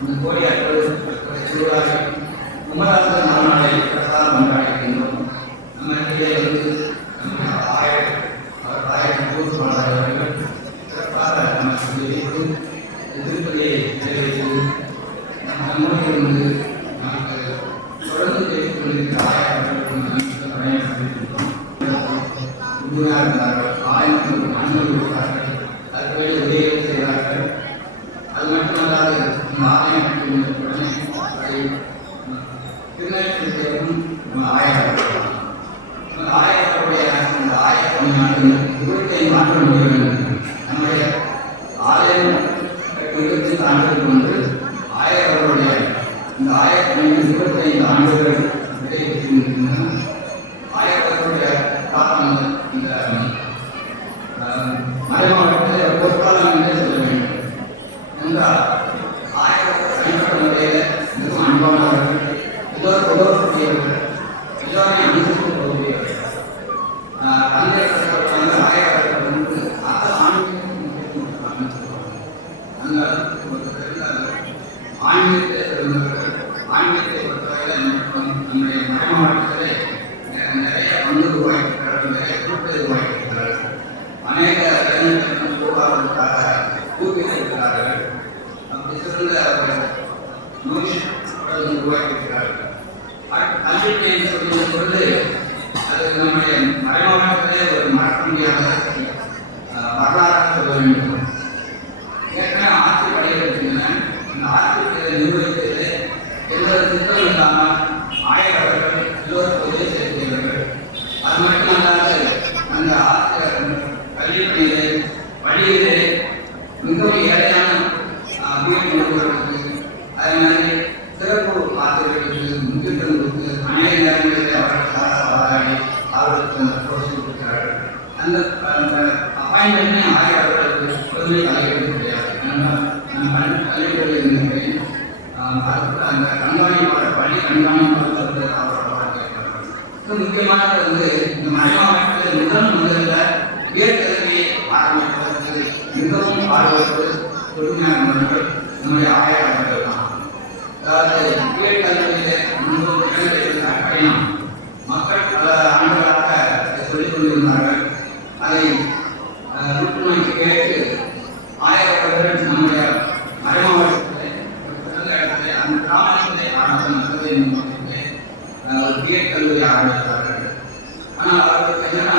இந்த கோடியாற்றல் திருவிழாவை குமராச நாளை பிரசாரம் கொண்டாடுகின்றோம். நம்ம கீழே வந்து நம்ம ஆயிரம் கூறுபாளர்கள் சிறப்பாக நமக்கு தெரிவித்து திருப்பதியை நிறைவேற்றி நம் நம்முடைய வந்து நமக்கு தொடர்ந்து தெரிவித்துக் கொண்டிருக்கிற ஆயிரத்திற்கும் பயன்படுத்தியிருக்கிறோம். உண்மையாக இருந்தார்கள், ஆயிரத்திற்கு நன்மை கொடுத்தார்கள், அதுவே உதவி செய்தார்கள். அது மட்டுமல்லாது இந்த ஆலயம் உடனே அதை திருநெல்வேலிக்கும் ஆயிரத்துடைய அந்த ஆயிரத்தி 25 ஆண்டுகள் முடிகிறது. நம்முடைய ஆலயம் 25 ஆண்டுகள் கொண்டு ஆயிரவர்களுடைய இந்த 25 ஆண்டுகள் நிறைவேற்றியிருக்கின்றன. ஆயிரவர்களுடைய காலம் இந்த மறைமாவட்டத்தில் பொற்காலம் என்றே சொல்ல வேண்டும் என்றால் ஆயிரத்தி மிகவும் அன்பானவர்கள், எல்லோரும் உதவக்கூடியவர்கள், எல்லோரையும் அனுசரிக்கக்கூடியவர்கள். தந்தை கஷ்டப்பட்டாங்க ஆயிரவர்கள் வந்து அந்த ஆன்மீகத்தை இருந்தவர்கள். ஆன்மீகத்தை பொறுத்தவரையில் நம்முடைய மறைமாவட்டத்திலே நிறைய பங்கு உருவாக்கியிருக்கிறார்கள், நிறைய கூட்டத்தை உருவாக்கியிருக்கிறார்கள். அநேக இளைஞர்களும் போராடுவதற்காக ஊக்குவித்திருக்கிறார்கள். அப்படி சிறந்த உருவாக்கியிருக்கிறார்கள். கல்வியை சொல்லும் பொழுது அது நம்முடைய மறைமாவட்டத்திலே ஒரு மறக்க முடியாத வரலாறாக சொல்ல வேண்டும். ஏற்கனவே ஆட்சி படைகள் இருக்கின்றன. இந்த ஆட்சியை நிர்வகித்தது எந்த திட்டம் இல்லாமல் ஆயிரவர்கள் எல்லோருக்கும் உதவி செய்யக்கூடியவர்கள். அது மட்டுமல்லாது அந்த ஆசிரியர் கல்வியிலே வழியிலே மிகவும் ஏழையான வீட்டு நிறுவனங்களுக்கு, அதே மாதிரி சிறப்பு ஆசிரியர்களுக்கு முக்கியத்துவம் கொடுத்து அநேக நேரங்களில் அவர்களுக்காக போராடி அவர்களுக்கு அந்த கோர்ஸ் கொடுக்கிறார்கள். அந்த அப்பாயின்மெண்ட்னே ஆயிரவர்களுக்கு பொதுமை தலைவர் கிடையாது. நான் கல்விகளில் இருந்தேன். அந்த கண்காணிப்பாளர் பள்ளி கண்காணிப்பாளர் அவரோட கேட்கிறார்கள். இது முக்கியமானது வந்து இந்த மறைமாவட்டத்தில் முதல்ல உயர்கல்வியை ஆரம்பிப்பதற்கு மிகவும் பாடுபட்டு கொடுமையானவர்கள் நம்முடைய ஆயிரவர்கள் தான். அதாவது உயர்கல்வியிலே பயணம் மக்கள் பல ஆண்டுகளாக சொல்லிக் கொண்டிருந்தார்கள். அதை உற்றுநோக்கி கேட்டு ஆயிரவர்கள் நம்முடைய மறைமாவட்டத்திலே சிறந்த இடத்திலே அந்த கிராமத்திலே ஆரம்பித்த ஒரு உயர்கல்வியை ஆரம்பித்தார்கள். ஆனால் அவர்களுக்கு என்ன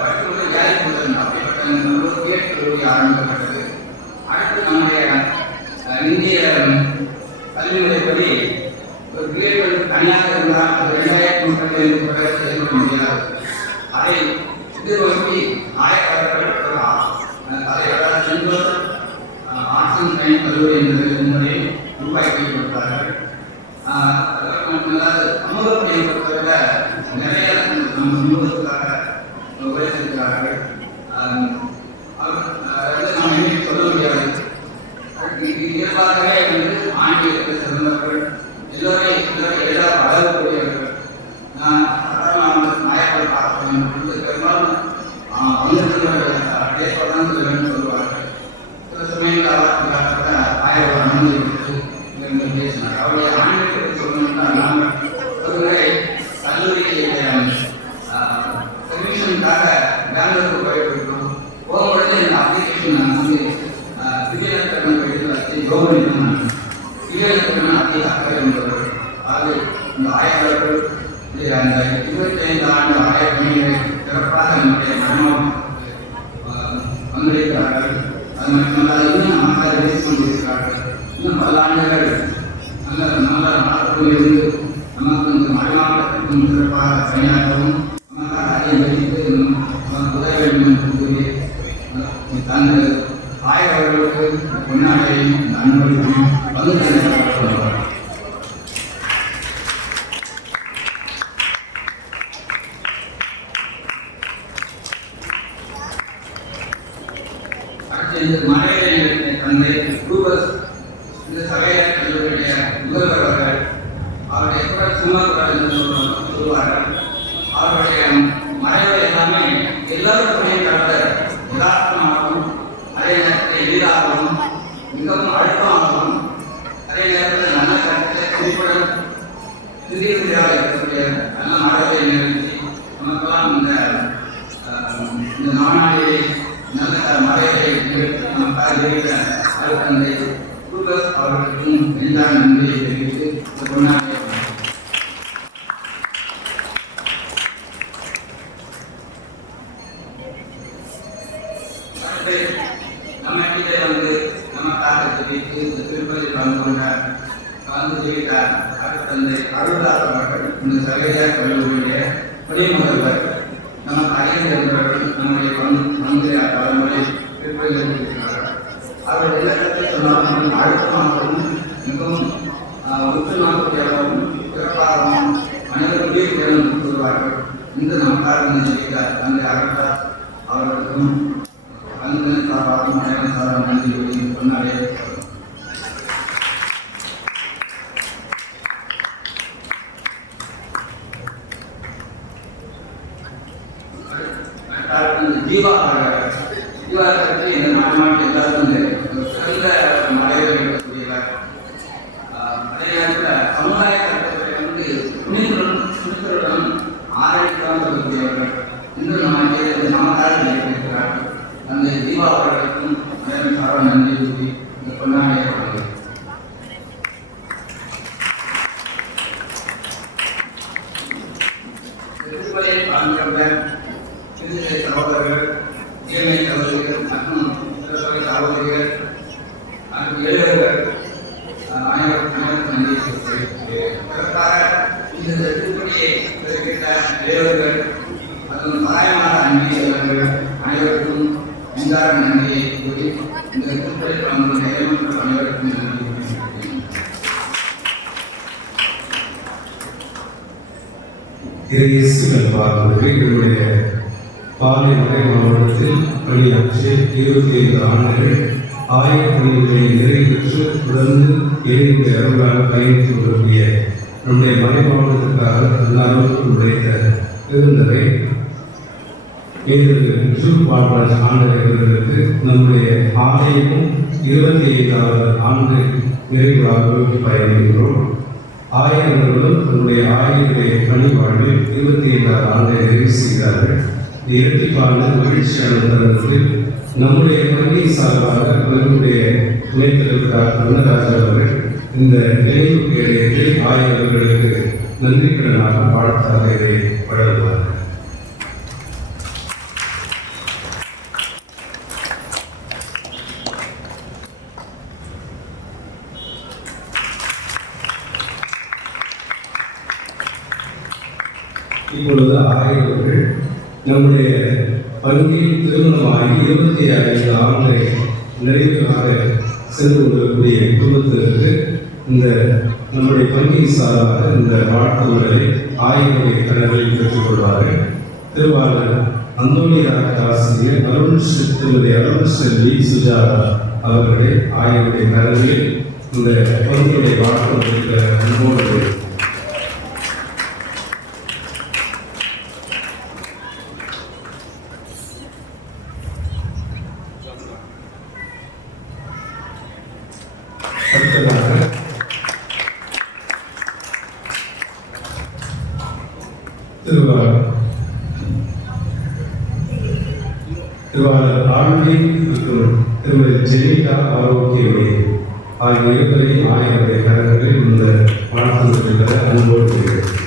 படிப்புகளை வேலை கொடுத்தாங்க. அப்படிப்பட்ட உயர்கல்வி ஆரம்பிக்கப்பட்டது. அடுத்து நம்முடைய இந்திய கல்வி முறைப்படி ஒரு பிஎட் தனியாக இருந்தால் அது 2030 செயல்பட முடியாது. அதை எதிர்நோக்கி ஆயிரவர்கள் சென்றோர் ஆர்ட்ஸ் அண்ட் சயின்ஸ் கல்லூரி என்ற முறை உருவாக்கி கொடுத்தார்கள். அதற்கு மட்டுமல்லாது சமூக பணியை பொறுத்தவரை நிறைய நம்ம சமூகத்துக்காக உரையாற்றிருக்கிறார்கள். நாம் இன்னைக்கு சொல்ல முடியாது. இயல்பாகவே வந்து ஆன்மீகத்தை சிறந்தவர்கள், எல்லோரையும் எளிதாக வளரக்கூடியவர்கள். நான் நாயக்கர்கள் பார்க்க பெரும்பாலும் அப்படியே தொடர்ந்து சொல்லுவார்கள். சில சமயங்கள் அவர்கள் ஆயிரம் அனுமதி கொடுத்து பேசினார். அவருடைய ஆன்மீகத்தை சொல்லணும்னா நாங்கள் ஒரு முறை கல்லூரியில் பெர்மிஷனுக்காக பெங்களூருக்கு போயிருக்கிறோம். போகும்பொழுது இந்த அப்ளிகேஷன் நான் வந்து திவ்யத்திறன் எழுதி கவர்மெண்ட் திவ்யத்திறன் அதிகாக இருந்தவர்கள். அது இந்த ஆயிரவர்கள் அந்த 25 ஆண்டு ஆய பணிகளை சிறப்பாக நம்முடைய மனமும் பங்களிக்கிறார்கள். அது மட்டுமல்லாது இன்னும் நமக்காக பேசிக் கொண்டிருக்கிறார்கள். இன்னும் பல ஆண்டுகள் நல்ல நாட்கள் இருந்து நமக்கு இந்த மறைமாவட்டத்திற்கும் சிறப்பாக பணியாற்றவும் நமக்காக அதை வைத்து உதவ வேண்டும் என்று கூறி தந்த ஆயிரவர்களுக்கு பொன்னாடையும் அன்பளிப்பையும் வந்து தெரிவிக்கப்பட்டுள்ளார்கள். மறையிலே தந்தை ரூபஸ் இந்த சபையை கல்லூரியுடைய முதல்வர் அவர்கள் அவருடைய குரல் சும்மா குரல் என்று சொல்வார்கள். அவருடைய மறைவு எல்லாமே எல்லாருக்குமே கடந்த யதார்த்தமாகவும் அதே நேரத்தில் எளிதாகவும் மிகவும் அழுத்தமாகவும் இந்த நாளிலே நல்ல மறைகளை நமக்காக இருக்கிற அருட்தந்தை ரூபஸ் அவர்களுக்கும் எல்லா நன்றியை தெரிவித்து கொண்டாடி நம்மகிட்ட நமக்காக தெரிவித்து இந்த திருப்பதியில் கலந்து ஜெயித்த அருட்தந்தை அருள்தாஸ் அவர்கள் இந்த சவேரியார் கல்லூரியுடைய துணை முதல்வர் நமக்கு அறிந்திருந்தவர்கள் நம்முடைய மந்திரி பலமுறை திருப்பதியில் இருக்கிறார்கள். அவர்கள் இலக்கத்தை சொன்னாலும் அழுத்தமாகவும் மிகவும் உற்று நாட்களாகவும் சிறப்பாகவும் அனைவருமே கூறுவார்கள். இந்த நமக்காக ஜெயித்த தந்தை அருள்தாஸ் அவர்களுக்கும் அந்த சார்பாகவும் அனைவரும் சார்பாக நன்றி கொண்டாடிய ஜீவாரத்தை இந்த நாட்டு எல்லாருக்கும் தெரியும். சிறந்த மலையில் இருக்கக்கூடியவர். அதே நேரத்தில் சமுதாய கட்டத்தை துணித்துடன் ஆரம்பிக்காமல் இருக்கக்கூடியவர்கள் இன்று நமக்காக இருக்கிறார்கள். அந்த ஜீவா அவர்களுக்கும் சார்பாக நன்றி கூறி இந்த கொண்டாடியவர்கள் சகோதரர்கள், இயற்கை சகோதரிகள் மற்றும் சகோதரிகள் இளைஞர்கள் அனைவருக்கும் நன்றி இந்த திருப்பணியை பெறுகின்ற இளைஞர்கள் மற்றும் சகாயமான அன்பியவர்கள் அனைவருக்கும் நெஞ்சார நன்றியை கூறி இந்த திருப்பணி பலமுறை அனைவருக்கும் நன்றி. எங்களுடைய பாலிமலை மாவட்டத்தில் பணியாற்றி 25 ஆண்டுகள் ஆயப்பணிகளை நிறைவேற்று தொடர்ந்து ஏழுடைய அருளாக பயணித்து கொண்டிருக்கிய நம்முடைய மலை மாவட்டத்திற்காக எல்லாரும் உடைத்த இருந்தவை பாடல் ஆண்டவர்களுக்கு நம்முடைய ஆலயமும் 25வது ஆண்டு நிறைவாக பயணிக்கிறோம். ஆயர்களும் தன்னுடைய ஆயுடைய பணி வாழ்வில் 25வது ஆண்டை நிறைவு செய்கிறார்கள். இரட்டிப்பான மகிழ்ச்சியான தருணத்தில் நம்முடைய பள்ளி சார்பாக அவர்களுடைய துணைத்தலைவர் அன்னராஜா அவர்கள் இந்த நினைவு கேடயத்தில் ஆயர்களுக்கு நன்றிக்கடனாக வாழ்த்தாக இதை வழங்குவார்கள். இப்பொழுது ஆயர்கள் நம்முடைய பங்கில் திருமணமாகி 25 ஆண்டை நிறைவாக சென்று கொண்டிருக்கூடிய குடும்பத்திற்கு இந்த நம்முடைய பங்கி சார்பாக இந்த வாழ்த்துகளை ஆயர்களுடைய கடன்களில் பெற்றுக் கொள்வார்கள். திருவாளர் அந்தோனியார் ஆசிரியர் திருமதி அருள் செல்வி சுஜாதா அவர்களை ஆயர்களுடைய கடன்களில் இந்த பங்குடைய வாழ்த்து அன்போடு திருவாளர் ஆழ்வி மற்றும் திருமதி ஜெனிகா ஆரோக்கியவை ஆகிய இருவரையும் ஆயருடைய கடன்களில் இந்த வாழ்த்து அன்போடு செய்கிறது.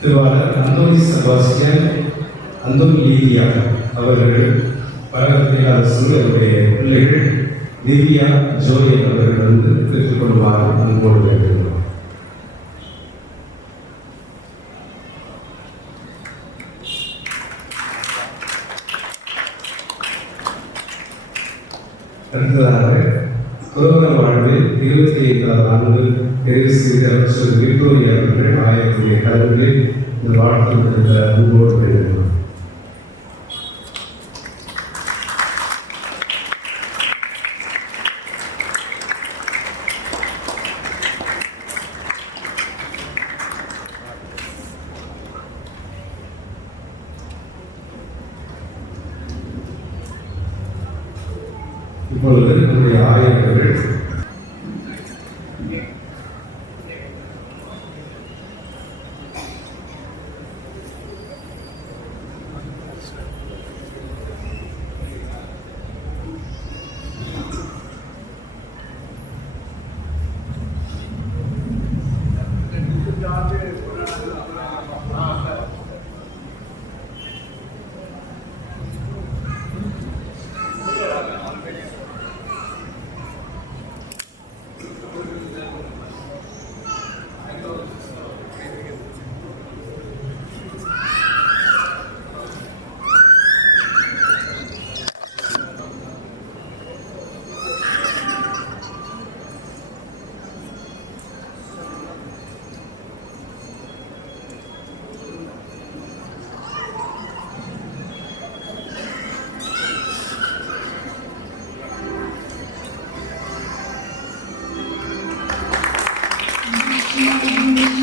திருவாளர் அந்தோனி செபாஸ்டியன் அந்தோனி லீவியா அவர்கள் பழகத்தில் அரசு அவருடைய பிள்ளைகள் திவ்யா ஜோயல் அவர்கள் வந்து பெற்றுக்கொள்வார் அன்போடு வேண்டுகிறோம். அடுத்ததாக கொரோனா வாழ்வில் 25வது ஆண்டு நிறைவு செய்த அமைச்சர் விக்டோரியா அவர்கள் ஆயக்கூடிய கடவுளில் இந்த வாழ்த்து அன்போடு வேண்டுகிறோம். Thank you.